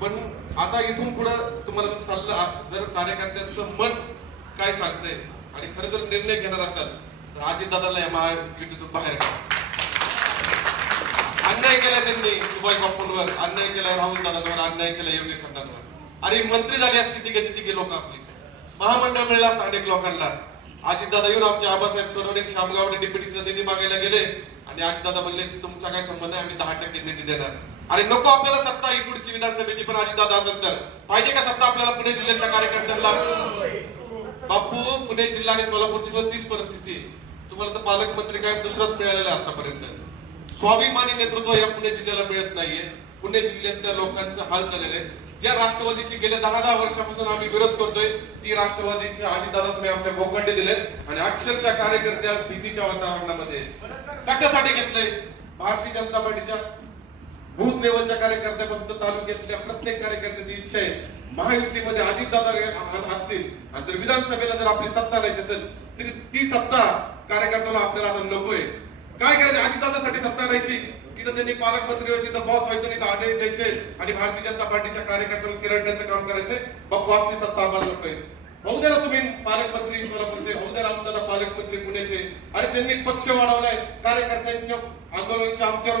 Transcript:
पण आता इथून पुढं तुम्हाला जर सल्ला जर कार्यकर्त्यांचं मन काय सांगतंय आणि खरं जर निर्णय घेणार असाल तर अजित दादाला या महायुतीतून बाहेर काढा. अन्याय केलाय त्यांनी सुभाष बापूंवर अन्याय केलाय राहुल दादांवर अन्याय केलाय योगेश अण्णांवर अरे मंत्री झाली असती तिघे तिघे लोक आपली. महामंडळ मिळला असतं अनेक लोकांना. अजितदादा येऊन आमचे आबासाहेब सोनवणे शामगावडे डिप्युटी निधी मागायला गेले. आणि अजितदादा म्हणले तुमचा काय संबंध आहे? आम्ही दहा टक्के निधी देणार. अरे नको आपल्याला सत्ता ही पुढची विधानसभेची पण अजितदादा असेल तर. पाहिजे का सत्ता आपल्याला पुणे जिल्ह्यातल्या कार्यकर्त्यांना? बापू पुणे जिल्हा आणि सोलापूरची सुद्धा तीच परिस्थिती तुम्हाला तर पालकमंत्री काय दुसराच मिळालेला आतापर्यंत. स्वाभिमानी नेतृत्व या पुणे जिल्ह्याला मिळत नाहीये. पुणे जिल्ह्यातल्या लोकांचं हाल झालेले आहेत ज्या राष्ट्रवादीशी गेल्या दहा दहा वर्षापासून आम्ही विरोध करतोय ती राष्ट्रवादीची अजितदादा मी आमच्या भोगंडे दिले आणि अक्षरशः कार्यकर्त्या भीतीच्या वातावरणामध्ये कशासाठी घेतलंय? भारतीय जनता पार्टीच्या बूथ लेवलच्या कार्यकर्त्यापासून तालुक्यातल्या प्रत्येक कार्यकर्त्याची इच्छा आहे. महायुतीमध्ये अजितदादा दादा असतील. आणि जर विधानसभेला जर आपली सत्ता नाही असेल तरी ती सत्ता कार्यकर्त्याला आपल्याला आता नकोय. काय करायचं? अजितदादासाठी सत्ता नाहीची तिथं त्यांनी पालकमंत्री होते तिथं बॉस व्हायचं नाही तर आदेश द्यायचे. आणि भारतीय जनता पार्टीच्या कार्यकर्त्यांना चिरडण्याचं काम करायचे. मग बॉसची सत्ता आम्हाला नकोय. होऊ द्या ना तुम्ही पालकमंत्री सोलापूरचे. होऊ द्या रामदादा पालकमंत्री पुण्याचे. आणि त्यांनी पक्ष वाढवलाय. कार्यकर्त्यांच्या आंदोलनाच्या आमच्यावर